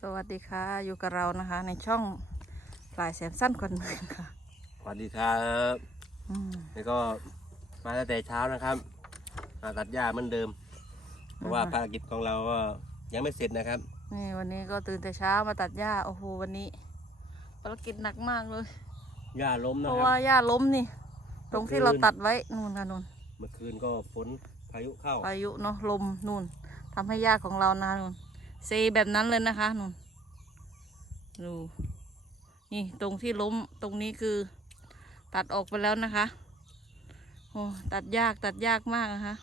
สวัสดีค่ะ อยู่กับเรานะคะ ในช่องปลายแสนสั้นคนหนึ่งค่ะสวัสดีครับอืมนี่ก็มาตั้งแต่เช้านะครับ มาตัดหญ้าเหมือนเดิม เพราะว่าภารกิจของเราก็ยังไม่เสร็จนะครับ นี่วันนี้ก็ตื่นแต่เช้ามาตัดหญ้าโอ้โหวันนี้ภารกิจหนักมากเลย หญ้าล้มเพนะราะครัว่าบหญ้าล้มนี่ ตรงที่เราตัดไว้นู่นค่ะนู่นเมื่อคืนก็ฝนพายุเข้าพายุเนาะลมนู่นทำให้หญ้าของเรานะนู่น เซแบบนั้นเลยนะคะนู่นดูนี่ตรงที่ล้มตรงนี้คือ ตัดออกไปแล้วนะคะโอ้ตัดยากตัดยากมากนะคะ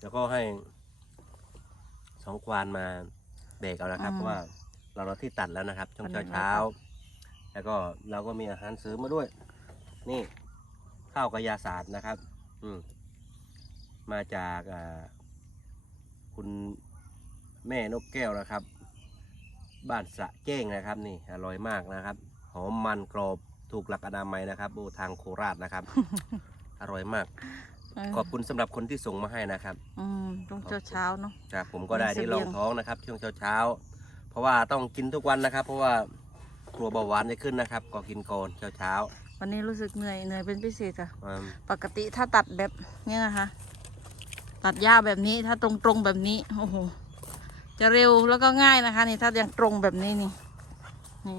แล้วก็ให้สองควานมาเบรกเอานะครับอืมเพราะว่าเราเราที่ตัดแล้วนะครับช่วงอันนี้เช้าเช้าๆแล้วก็เราก็มีอาหารเสริมมาด้วย นี่ข้าวกระยาศาสตร์นะครับ อืม มาจากอ่าคุณแม่นกแก้วนะครับ บ้านสระเจ้งนะครับ นี่อร่อยมากนะครับ หอมมันกรอบถูกหลักอนามัยนะครับโบทางโคราชนะครับ อร่อยมากเออขอบคุณสำหรับคนที่ส่งมาให้นะครับอืมตรงเช้าเช้าๆเนาะครับผมก็ได้เป็นเสบีที่ยงรองท้องนะครับ ช่วงเช้าๆเพราะว่าต้องกินทุกวันนะครับ เพราะว่ากลัวเบาหวานจะขึ้นนะครับ ก็กินก่อนเช้าวันนี้รู้สึกเหนื่อยเหนื่อยเป็นพิเศษค่ะๆอืมปกติถ้าตัดแบบนี้นะคะ ตัดหญ้าแบบนี้ถ้าตรงตรงๆแบบนี้โอ้โหจะเร็วแล้วก็ง่ายนะคะ นี่ถ้ายังตรงแบบนี้นี่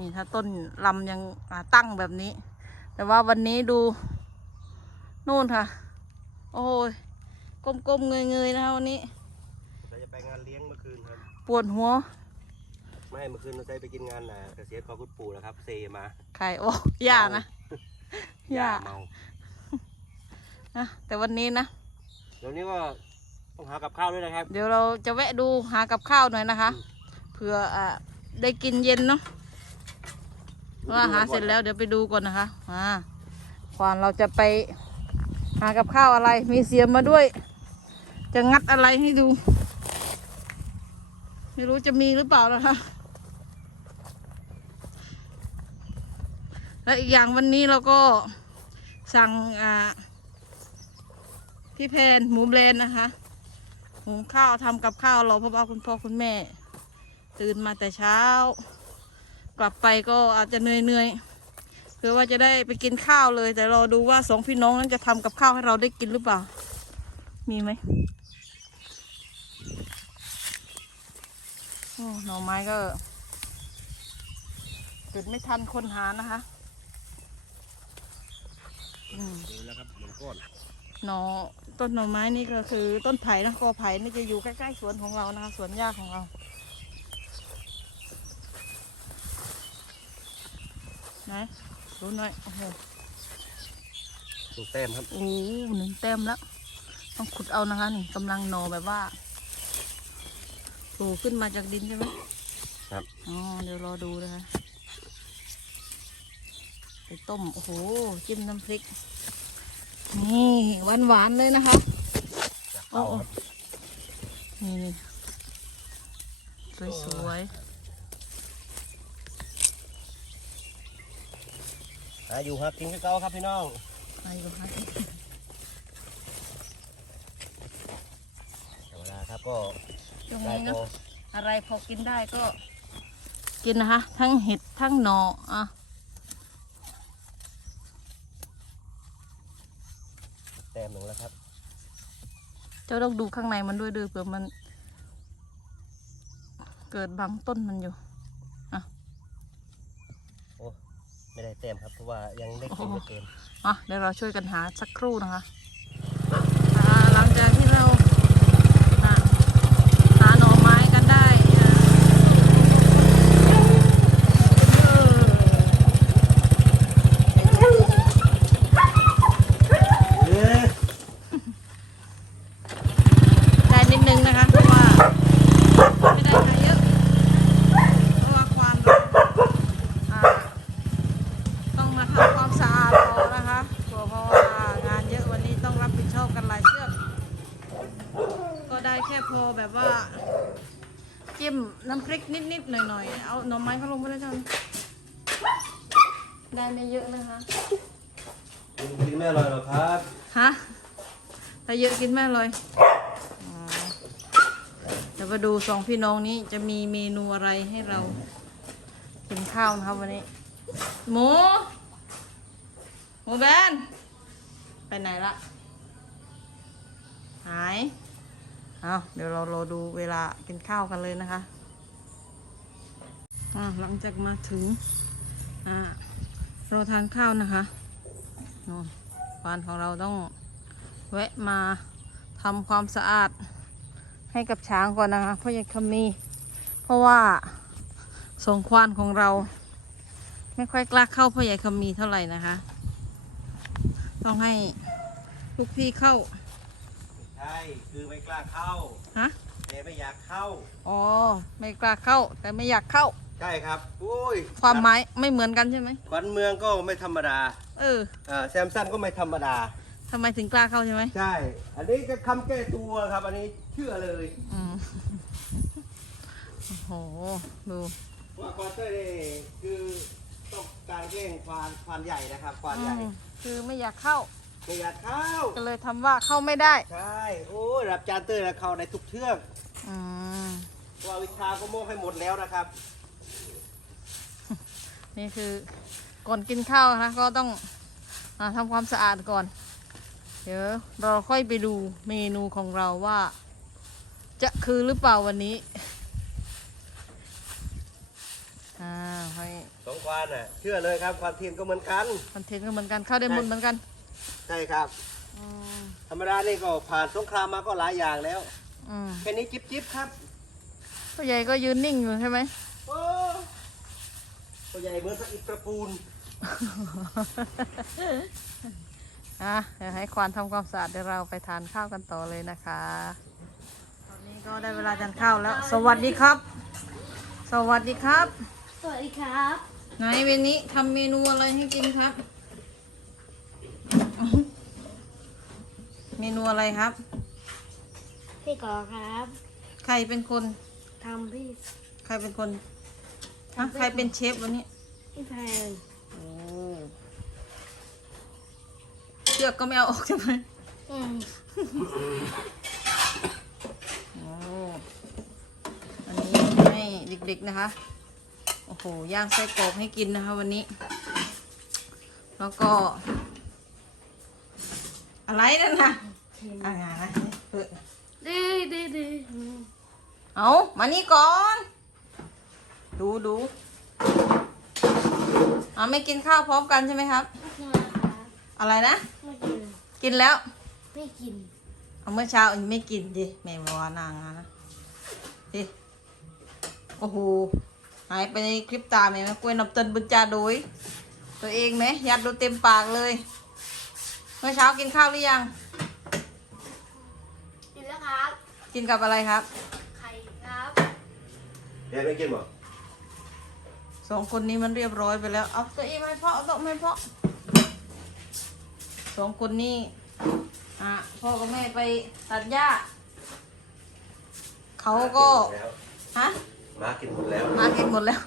นี่ถ้าต้นลำยังอ่าตั้งแบบนี้ แต่ว่าวันนี้ดูนู่นค่ะ โอ้ยก้มๆเงยๆนะคะวันนี้เราจะไปงานเลี้ยงเมื่อคืนครับปวดหัวไม่เมื่อคืนเราได้ไปกินงานน่ะเกษียณของคุณปู่นะครับ เซมาไข่โอ้หญ้านะหย่าญ้าเมานะแต่วันนี้นะเดี๋ยวนี้ก็ ต้องหากับข้าวด้วยนะครับ เดี๋ยวเราจะแวะดูหากับข้าวหน่อยนะคะ เผื่ออะได้กินเย็นเนาะว่าหาเสร็จแล้วเดี๋ยวไปดูก่อนนะคะอ่าควานเราจะไปหากับข้าวอะไร มีเสียมมาด้วย จะงัดอะไรให้ดู ไม่รู้จะมีหรือเปล่านะคะ และอีกอย่างวันนี้เราก็สั่งอ่าพี่เพนหมูแบรนด์นะคะ หุงข้าวทำกับข้าวรอเพราะว่าคุณพ่อคุณแม่ ตื่นมาแต่เช้า กลับไปก็อาจจะเหนื่อยๆเพื่อว่าจะได้ไปกินข้าวเลย แต่รอดูว่าสองพี่น้องนั้นจะทำกับข้าวให้เราได้กินหรือเปล่า มีไหมหน่อไม้ก็เกิดไม่ทันคนหานะคะ อืมเจอแล้วครับหนึ่งก้อน หน่อต้นหน่อไม้นี่ก็คือต้นไผ่นะกอไผ่นี่จะอยู่ใกล้ๆสวนของเรานะคะสวนหญ้าของเราไหนดูหน่อยโอ้โหถูกแต้มครับโอ้โหหนึ่งแต้มแล้ว ต้องขุดเอานะคะนี่กำลังหนอแบบว่าโผล่ขึ้นมาจากดินใช่ไหมครับอ๋อเดี๋ยวรอดูนะคะไปต้มโอ้โหจิ้มน้ำพริก นี่หวานหวานๆเลยนะคะจากโอ้เตาโอ้ครับนี่นี่สวยสวยหาอยู่ครับกินกับเก่าครับพี่น้องๆไปดูค่ะธรรมดาครับก็ตรงได้นี้พเนาะออะไรพอกินได้ก็ กินนะคะ ทั้งเห็ดทั้งหนออะ ต้มหนึ่งแล้วครับ เจ้าต้องดูข้างในมันด้วยด้วยเผื่อมัน เกิดบางต้นมันอยู่ไม่ได้แต้มครับเพราะว่ายังได้กินไม่เกินอะเดี๋ยวเราช่วยกันหาสักครู่นะคะอ่าหลังจากที่เราอ่าหาหน่อไม้กันได้อ่าเออได้นิดนึงนะคะเพราะว่าไม่ได้ใช้เยอะ เพราะว่าควานเราอ่า ต้องมาทำความสะอาดต่อนะคะกลัวเพราะว่างานเยอะวันนี้ต้องรับผิดชอบกันหลายเชือก ก็ได้แค่พอแบบว่าจิ้มน้ำพริกนิดๆหน่อยๆ เอาหน่อไม้เขาลงไปได้เท่านั้นได้ไม่เยอะนะคะ กิน ไม่อร่อยหรอกครับฮะถ้าเยอะกินไม่อร่อยอ๋อยวมาดูสองพี่น้องนี้จะมีเมนูอะไรให้เรากินข้าวนะครับวันนี้ หมู หมูแบน ไปไหนละ หาย เอาเดี๋ยวเรารอดูเวลากินข้าวกันเลยนะคะอ่าหลังจากมาถึงอ่าเราทานข้าวนะคะนู่น ควานของเราต้องแวะมาทำความสะอาดให้กับช้างก่อนนะคะเพราะยังคำมีเพราะว่าสงควานของเรา ไม่ค่อยกล้าเข้าพ่อใหญ่คำมีเท่าไหร่นะคะ ต้องให้ลูกพี่เข้าใช่คือไม่กล้าเข้าฮะแต่ไม่อยากเข้าอ๋อไม่กล้าเข้า แต่ไม่อยากเข้าใช่ครับอุ้ยความหมายไม่เหมือนกันใช่ไหมขวัญเมืองก็ไม่ธรรมดา เออ อ่าแซมสันก็ไม่ธรรมดา ทำไมถึงกล้าเข้าใช่ไหมใช่ อันนี้ก็คำแก้ตัวครับ อันนี้เชื่อเลยอืมโอ้โห ดู ว่าควานเตอร์นี่คือต้องการแกล้งควานควานใหญ่นะครับควานใหญ่อืมคือไม่อยากเข้า ไม่อยากเข้า ก็เลยทำว่าเข้าไม่ได้ ใช่ โอ้ยรับจานเตอร์เข้าในทุกเชือกอืมเพราะว่าวิชาก็โมกให้หมดแล้วนะครับ นี่คือ ก่อนกินข้าวนะคะก็ต้องอาทำความสะอาดก่อน เดี๋ยวเราค่อยไปดูเมนูของเราว่า จะคือหรือเปล่าวันนี้อ่าให้สองควานน่ะเชื่อเลยครับควานเทียนก็เหมือนกัน คอนเทนต์ก็เหมือนกันเข้าได้หมดเหมือนกันใช่ครับ อืมธรรมดานี่ก็ผ่านสงครามมาก็หลายอย่างแล้วอืมแค่นี้จิ๊บจิ๊บครับพ่อใหญ่ก็ยืนนิ่งอยู่ใช่ไหมโอ้ตัวใหญ่เหมือนพระอิฐประปูน อะเดี๋ยวให้ควานทำความสะอาดเดี๋ยวเราไปทานข้าวกันต่อเลยนะคะ ตอนนี้ก็ได้เวลาทานข้าวแล้ว สวัสดีครับ สวัสดีครับ สวัสดีครับไหนเวันนี้ทำเมนูอะไรให้กินครับ เมนูอะไรครับ พี่กอครับใครเป็นคน ทำพี่ใครเป็นคนฮะใครเป็นเชฟวันนี้ พี่แพง โอ้ เชือกก็ไม่เอาออกใช่ไหมอืมโอ้อันนี้ให้เด็กๆนะคะ โอ้โห ย่างไส้กรอกให้กินนะคะวันนี้ แล้วก็ อะไรนั่นนะอะไรนะเออดีดีดีเอามานี่ก่อน ดูดูอ่าไม่กินข้าวพร้อมกันใช่ไหมครับไม่กินครับอะไรนะไม่ กินกินแล้ว ไม่กิน เอาเมื่อเช้าอันไม่กินดิแม่บอกว่านางนะดิโอ้โหหายไปในคลิปตาแม่ไหมกล้วยน้ำเต้นบุญจาโดยตัวเองไหมยัดดูเต็มปากเลย เมื่อเช้ากินข้าวหรือยัง กินแล้วครับ กินกับอะไรครับ ไข่ครับเดี๋ยวไม่กินหรอสองคนนี้มันเรียบร้อยไปแล้ว เอาตัวเองไม่เพาะเอาตัวไม่เพาะ สองคนนี้อะพ่อกับแม่ไปตัดหญ้า เขาก็ฮะมากินหมดแล้ว มากินหมดแล้ว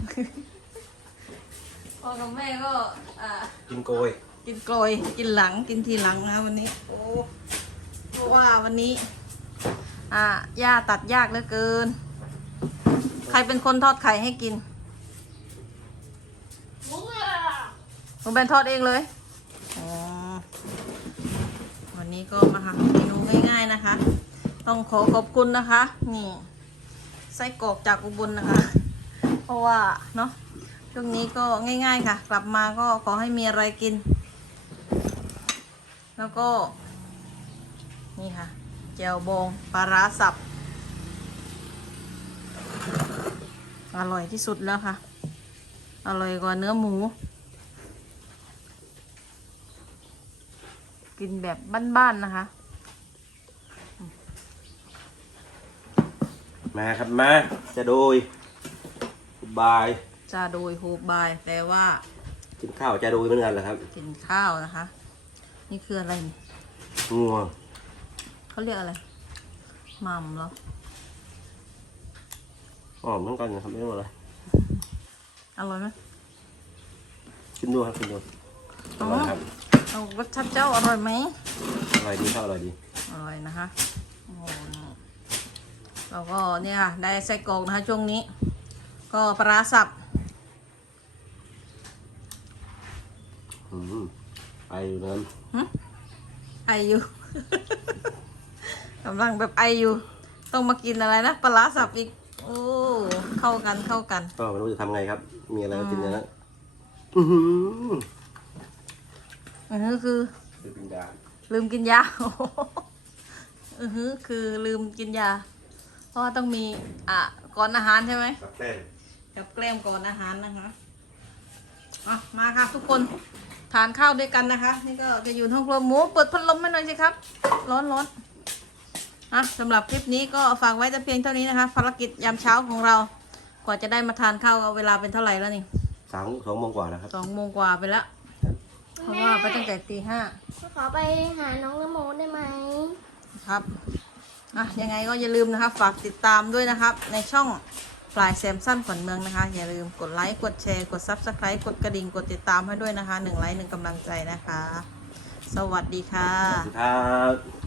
พ่อกับแม่ก็อ่ากินโกย กินกลอยกินหลังกินทีหลังนะวันนี้โอ้เพราะว่าวันนี้ อ่าหญ้าตัดยากเหลือเกิน ใครเป็นคนทอดไข่ให้กินมุ้งอะผมเป็นทอดเองเลยอ๋อวั นี้ก็มาหาเมนูง่ายๆนะคะ ต้องขอขอบคุณนะคะ นี่ ไส้กรอกจากอุบลนนะคะ เพราะว่าเนาะช่วงนี้ก็ง่าย ๆค่ะ กลับมาก็ขอให้มีอะไรกิน แล้วก็ นี่ค่ะเจียวบองปลาร้าสับ อร่อยที่สุดแล้วค่ะ อร่อยกว่าเนื้อหมู กินแบบบ้านๆนะคะ มาครับมา จะโดยบาย จะโดยโฮบายแปลว่า กินข้าวจะโดยเหมือนกันเหรอครับ กินข้าวนะคะ นี่คืออะไรนี่งัวเขาเรียกอะไรหมัมเหรออ๋อเหมือนกันนะครับไม่รู้อะไรอร่อยไหมกินดูครับกินดูออ๋อร่อยครับ เอารสชาติเจ้าอร่อยไหมอร่อยดีครับอร่อยดีอร่อยนะคะโอ้โหเราก็เนี่ยค่ะได้ไส้กรอกนะคะช่วงนี้ ก็ปลาร้าสับอืมไปอยู่นั้นไออยู่ กำลังแบบไออยู่ ต้องมากินอะไรนะปลาร้าสับอีก โอ้เข้ากันเข้ากัน ก็ไม่รู้จะทำไงครับ มีอะไรก็กินอย่างนั้นอือหือ อันนี้คือ คือปิงดาลืมกินยาโอ้โหอือฮึคือลืมกินยา เพราะว่าต้องมีอะก่อนอาหารใช่ไหม กับแป้งกับแกล้มก่อนอาหารนะคะอะมาค่ะทุกคนทานข้าวด้วยกันนะคะ นี่ก็จะอยู่ในห้องครัวหมูเปิดพัดลมให้หน่อยสิครับ ร้อนร้อนอะสำหรับคลิปนี้ก็ฝากไว้แต่เพียงเท่านี้นะคะ ภารกิจยามเช้าของเรา กว่าจะได้มาทานข้าวเวลาเป็นเท่าไหร่แล้วนี่สองสองโมงกว่าแล้วครับ สองโมงกว่าไปแล้วเพราะว่า ไปตั้งแต่ตีห้าขอไปหาน้องละโมได้ไหมครับอะยังไงก็อย่าลืมนะครับ ฝากติดตามด้วยนะครับ ในช่องปลายแซมสั้นขวัญเมืองนะคะ อย่าลืมกดไลค์กดแชร์กด Subscribe กดกระดิ่งกดติดตามให้ด้วยนะคะหนึ่งไลค์หนึ่งกำลังใจนะคะ สวัสดีค่ะ ครับ